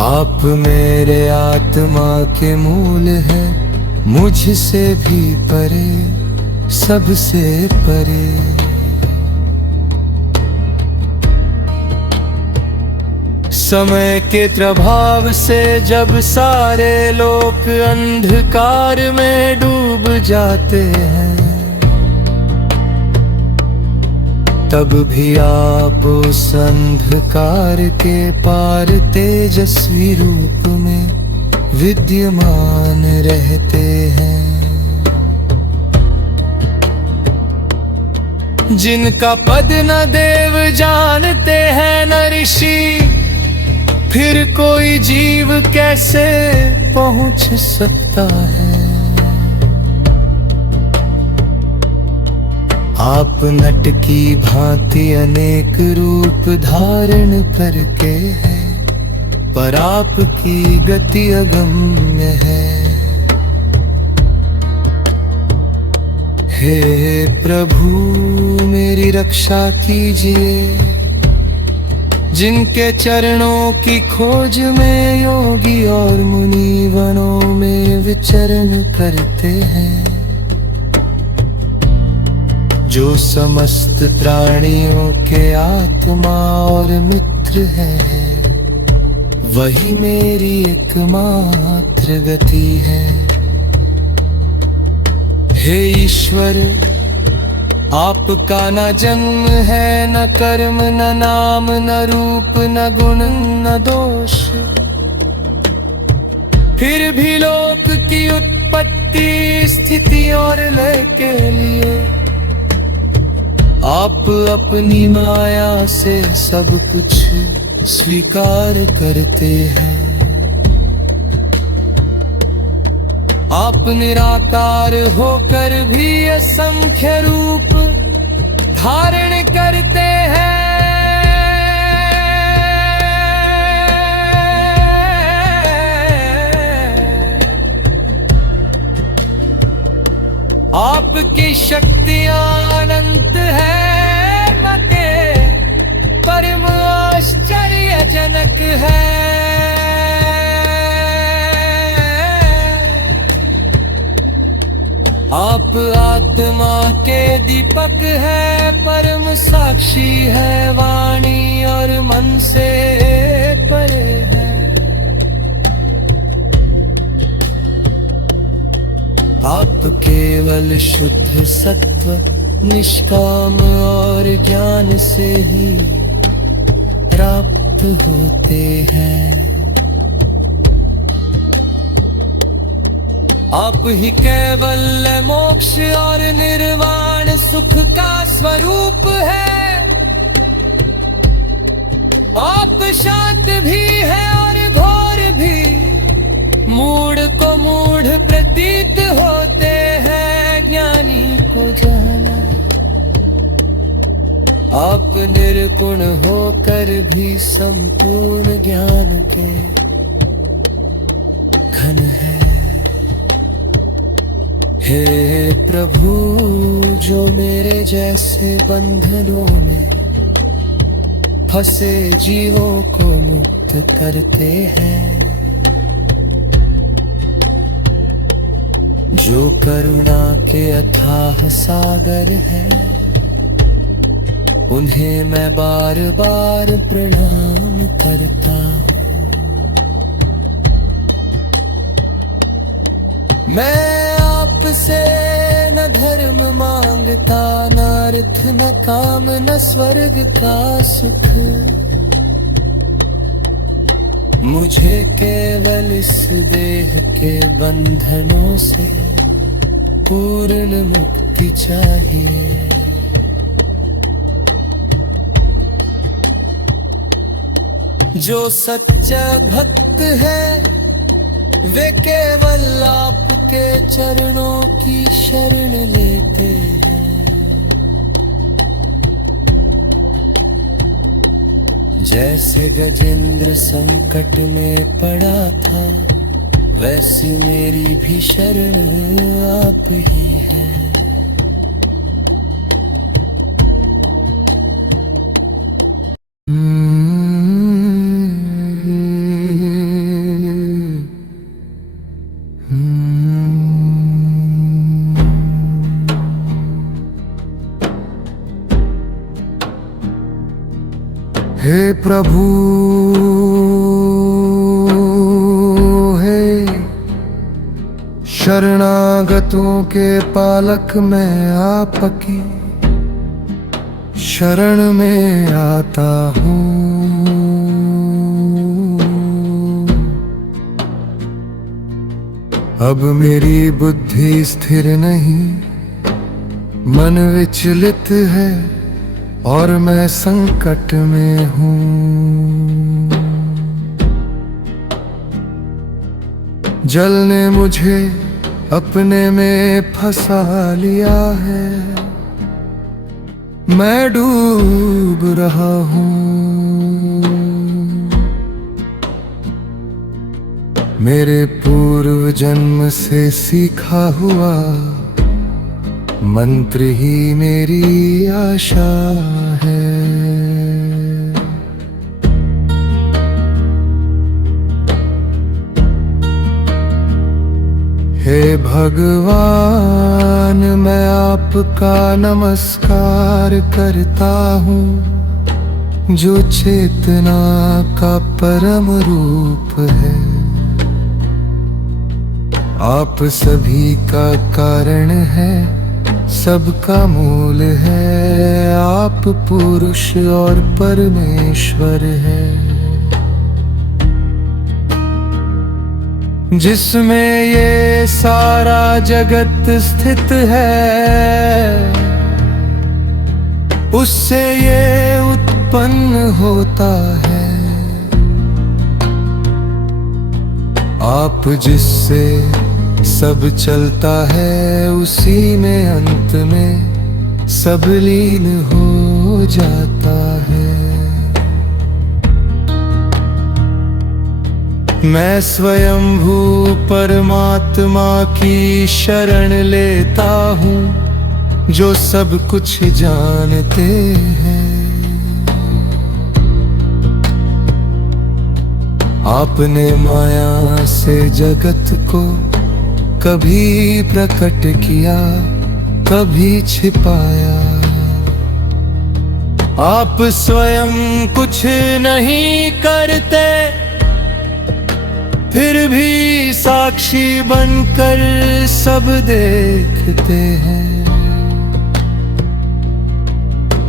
आप मेरे आत्मा के मूल हैं, मुझसे भी परे, सबसे परे। समय के प्रभाव से जब सारे लोग अंधकार में डूब जाते हैं, तब भी आप उस अंधकार के पार तेजस्वी रूप में विद्यमान रहते हैं। जिनका पद न देव जानते हैं न ऋषि, फिर कोई जीव कैसे पहुंच सकता है। आप नट की भांति अनेक रूप धारण करके हैं, पर आपकी गति अगम्य है। हे प्रभु, मेरी रक्षा कीजिए। जिनके चरणों की खोज में योगी और मुनि वनों में विचरण करते हैं, जो समस्त प्राणियों के आत्मा और मित्र है, वही मेरी एकमात्र गति है। हे ईश्वर, आपका न जन्म है, न कर्म, न नाम, न रूप, न गुण, न दोष, फिर भी लोक उत्पत्ति स्थिति और लय के लिए आप अपनी माया से सब कुछ स्वीकार करते हैं। आप निराकार होकर भी असंख्य रूप धारण करते हैं। आपकी शक्तियां अनंत है, मते परम आश्चर्यजनक है। आप आत्मा के दीपक है, परम साक्षी है, वाणी और मन से परे है। आप केवल शुद्ध सत्व, निष्काम और ज्ञान से ही प्राप्त होते हैं। आप ही कैवल्य मोक्ष और निर्वाण सुख का स्वरूप है। आप शांत भी है और घोर भी, मूढ़ को मूढ़ प्रतीत होते हैं, ज्ञानी को जाना। आप निर्गुण होकर भी संपूर्ण ज्ञान के घन है। हे प्रभु, जो मेरे जैसे बंधनों में फंसे जीवों को मुक्त करते हैं, जो करुणा के अथाह सागर है, उन्हें मैं बार बार प्रणाम करता हूँ। मैं आपसे न धर्म मांगता, न अर्थ न काम न स्वर्ग का सुख। मुझे केवल इस देह के बंधनों से पूर्ण मुक्ति चाहिए। जो सच्चा भक्त है वे केवल आपके चरणों की शरण लेते हैं। जैसे गजेंद्र संकट में पड़ा था, वैसी मेरी भी शरण आप ही है। हे प्रभु, हे शरणागतों के पालक, मैं आपकी शरण में आता हूँ। अब मेरी बुद्धि स्थिर नहीं, मन विचलित है और मैं संकट में हूँ। जल ने मुझे अपने में फंसा लिया है, मैं डूब रहा हूँ। मेरे पूर्व जन्म से सीखा हुआ मंत्र ही मेरी आशा है। हे भगवान, मैं आपका नमस्कार करता हूँ, जो चेतना का परम रूप है। आप सभी का कारण है, सबका मूल है। आप पुरुष और परमेश्वर है। जिसमें ये सारा जगत स्थित है, उससे ये उत्पन्न होता है। आप जिससे सब चलता है, उसी में अंत में सब लीन हो जाता है। मैं स्वयंभू परमात्मा की शरण लेता हूँ, जो सब कुछ जानते हैं। आपने माया से जगत को कभी प्रकट किया, कभी छिपाया। आप स्वयं कुछ नहीं करते, फिर भी साक्षी बनकर सब देखते हैं।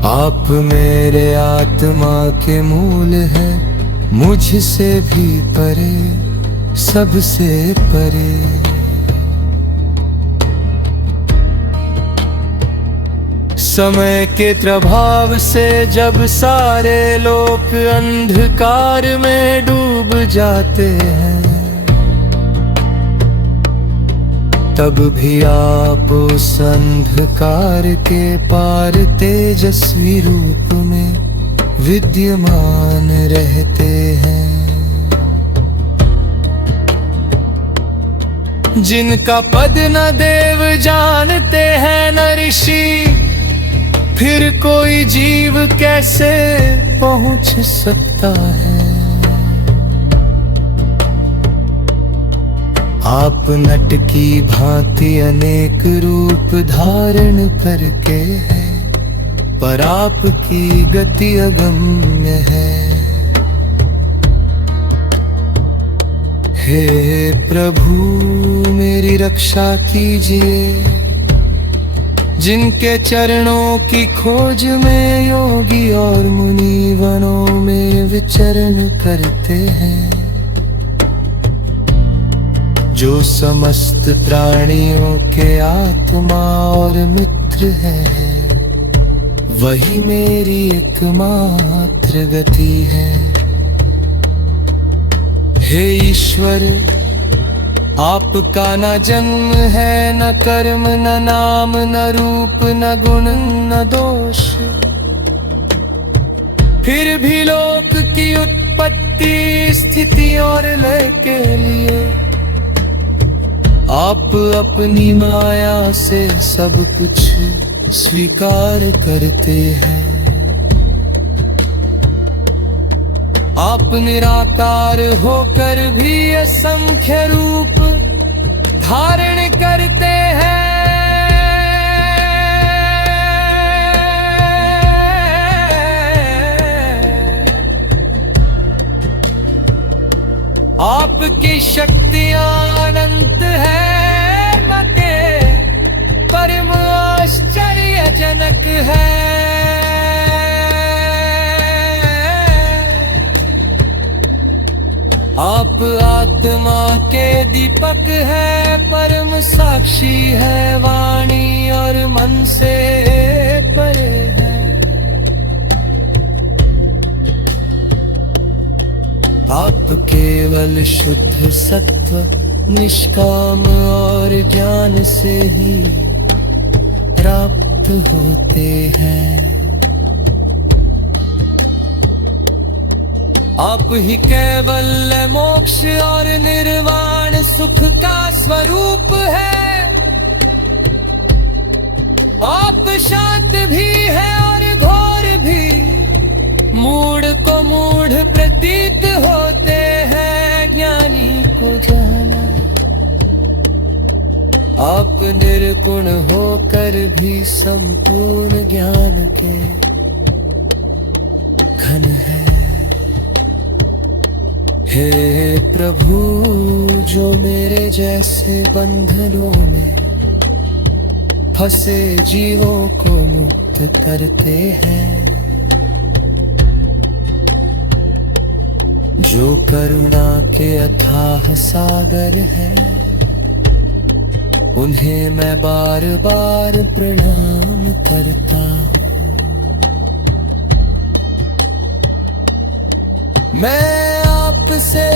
आप मेरे आत्मा के मूल हैं, मुझसे भी परे, सबसे परे। समय के प्रभाव से जब सारे लोग अंधकार में डूब जाते हैं, तब भी आप उस अंधकार के पार तेजस्वी रूप में विद्यमान रहते हैं। जिनका पद न देव जानते हैं न ऋषि, फिर कोई जीव कैसे पहुंच सकता है। आप नट की भांति अनेक रूप धारण करके है, पर आपकी गति अगम्य है। हे प्रभु मेरी रक्षा कीजिए, जिनके चरणों की खोज में योगी और मुनि वनों में विचरण करते हैं। जो समस्त प्राणियों के आत्मा और मित्र है, वही मेरी एकमात्र गति है। हे ईश्वर, आपका न जन्म है, न कर्म, न नाम, न रूप, न गुण, न दोष। फिर भी लोक की उत्पत्ति, स्थिति और लय के लिए आप अपनी माया से सब कुछ स्वीकार करते हैं। आप निराकार होकर भी असंख्य रूप धारण करते हैं। आपकी शक्तियां अनंत है, मके परम आश्चर्यजनक है। आप आत्मा के दीपक है, परम साक्षी है, वाणी और मन से परे है। आप केवल शुद्ध सत्व, निष्काम और ज्ञान से ही प्राप्त होते हैं। आप ही केवल मोक्ष और निर्वाण सुख का स्वरूप है। आप शांत भी है और घोर भी, मूढ़ को मूढ़ प्रतीत होते हैं, ज्ञानी को जाना। आप निर्गुण होकर भी संपूर्ण ज्ञान के घन है। हे प्रभु, जो मेरे जैसे बंधनों में फंसे जीवों को मुक्त करते हैं, जो करुणा के अथाह सागर है, उन्हें मैं बार बार प्रणाम करता हूँ। मैं आपसे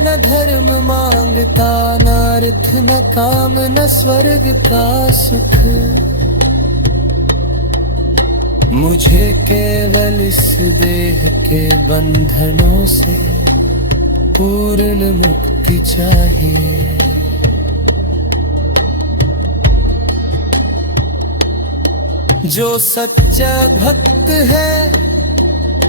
न धर्म मांगता, न अर्थ न काम न स्वर्ग का सुख, मुझे केवल इस देह के बंधनों से पूर्ण मुक्ति चाहिए। जो सच्चा भक्त है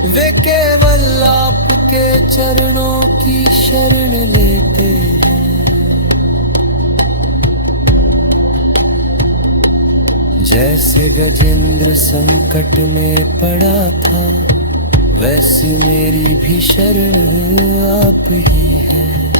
वे केवल आपके चरणों की शरण लेते हैं। जैसे गजेंद्र संकट में पड़ा था, वैसी मेरी भी शरण आप ही है।